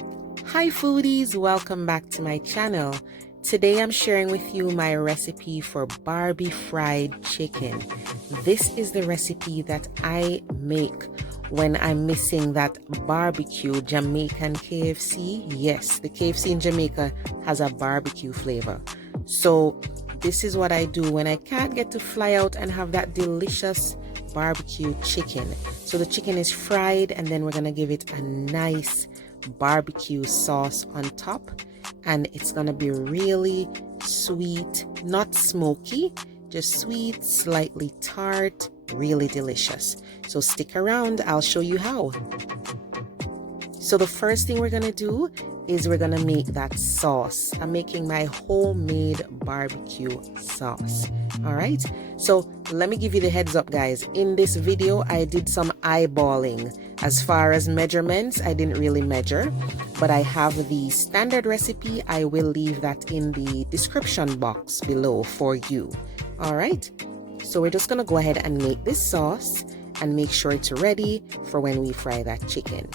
Hi foodies, welcome back to my channel. Today I'm sharing with you my recipe for Barbefry Chicken. This is the recipe that I make when I'm missing that barbecue Jamaican KFC. Yes, the KFC in Jamaica has a barbecue flavor. So this is what I do when I can't get to fly out and have that delicious barbecue chicken. So the chicken is fried and then we're gonna give it a nice barbecue sauce on top, and it's gonna be really sweet, not smoky, just sweet, slightly tart, really delicious. So stick around, I'll show you how. So the first thing we're gonna do is we're gonna make that sauce. I'm making my homemade barbecue sauce. All right, so let me give you the heads up, guys. In this video I did some eyeballing. As far as measurements, I didn't really measure, but I have the standard recipe. I will leave that in the description box below for you. All right, so we're just gonna go ahead and make this sauce and make sure it's ready for when we fry that chicken.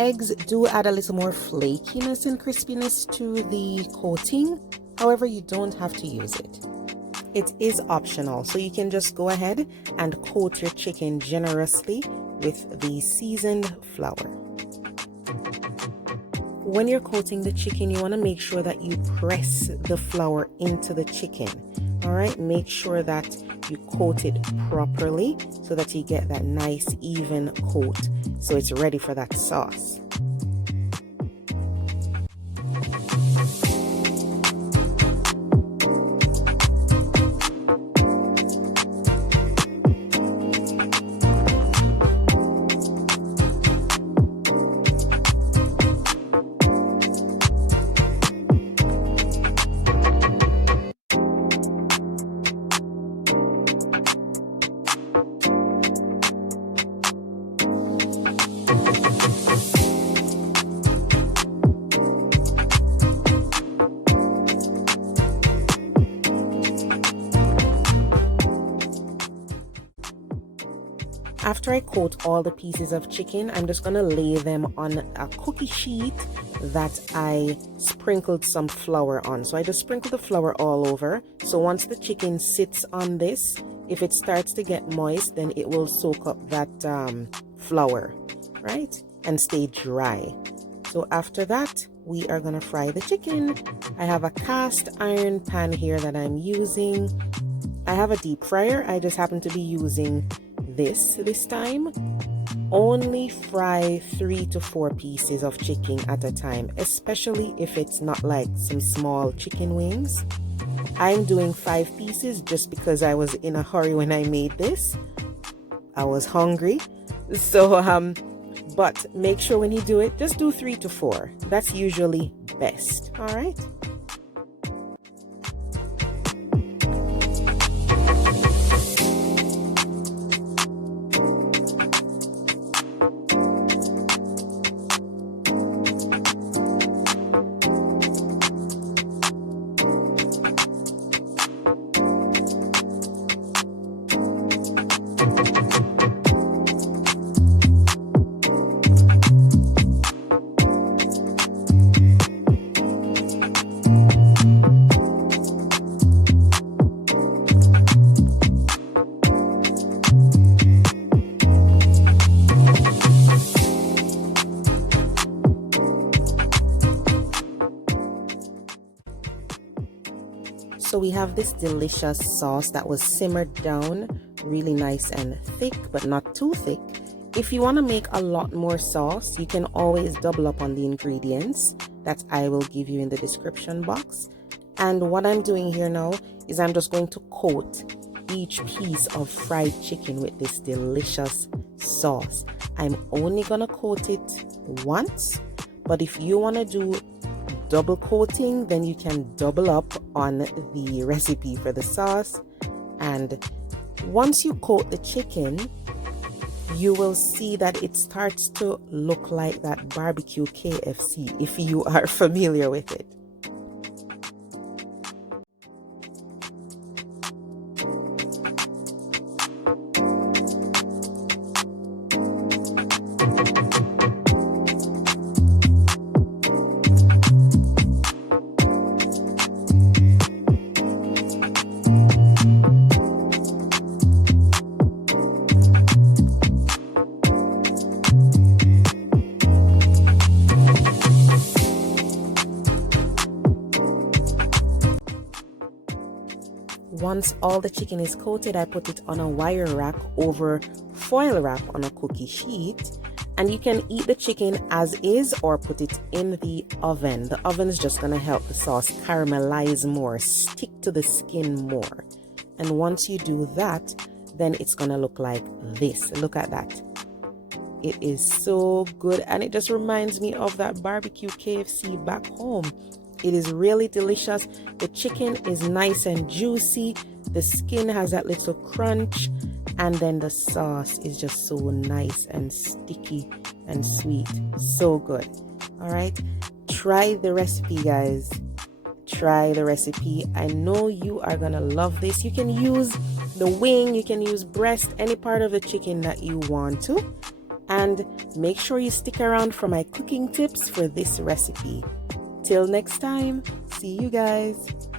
Eggs do add a little more flakiness and crispiness to the coating. However, you don't have to use it. It is optional, so you can just go ahead and coat your chicken generously with the seasoned flour. When you're coating the chicken, you want to make sure that you press the flour into the chicken. All right, make sure that you coat it properly so that you get that nice even coat so it's ready for that sauce. After I coat all the pieces of chicken, I'm just going to lay them on a cookie sheet that I sprinkled some flour on. So I just sprinkled the flour all over. So once the chicken sits on this, if it starts to get moist, then it will soak up that flour, right? And stay dry. So after that, we are going to fry the chicken. I have a cast iron pan here that I'm using. I have a deep fryer. I just happen to be using this time. Only fry 3 to 4 pieces of chicken at a time, especially if it's not like some small chicken wings. I'm doing 5 pieces just because I was in a hurry when I made this. I was hungry. So but make sure when you do it, just do 3 to 4. That's usually best. All right. So we have this delicious sauce that was simmered down really nice and thick, but not too thick. If you want to make a lot more sauce, you can always double up on the ingredients that I will give you in the description box. And what I'm doing here now is I'm just going to coat each piece of fried chicken with this delicious sauce. I'm only gonna coat it once, but if you want to do double coating, then you can double up on the recipe for the sauce. And once you coat the chicken, you will see that it starts to look like that barbecue KFC, if you are familiar with it. Once all the chicken is coated, I put it on a wire rack over foil wrap on a cookie sheet. And you can eat the chicken as is or put it in the oven. The oven is just going to help the sauce caramelize more, stick to the skin more. And once you do that, then it's going to look like this. Look at that. It is so good, and it just reminds me of that barbecue KFC back home. It is really delicious. The chicken is nice and juicy. The skin has that little crunch. And then the sauce is just so nice and sticky and sweet. So good. All right. Try the recipe, guys. Try the recipe. I know you are going to love this. You can use the wing. You can use breast, any part of the chicken that you want to. And make sure you stick around for my cooking tips for this recipe. Till next time, see you guys.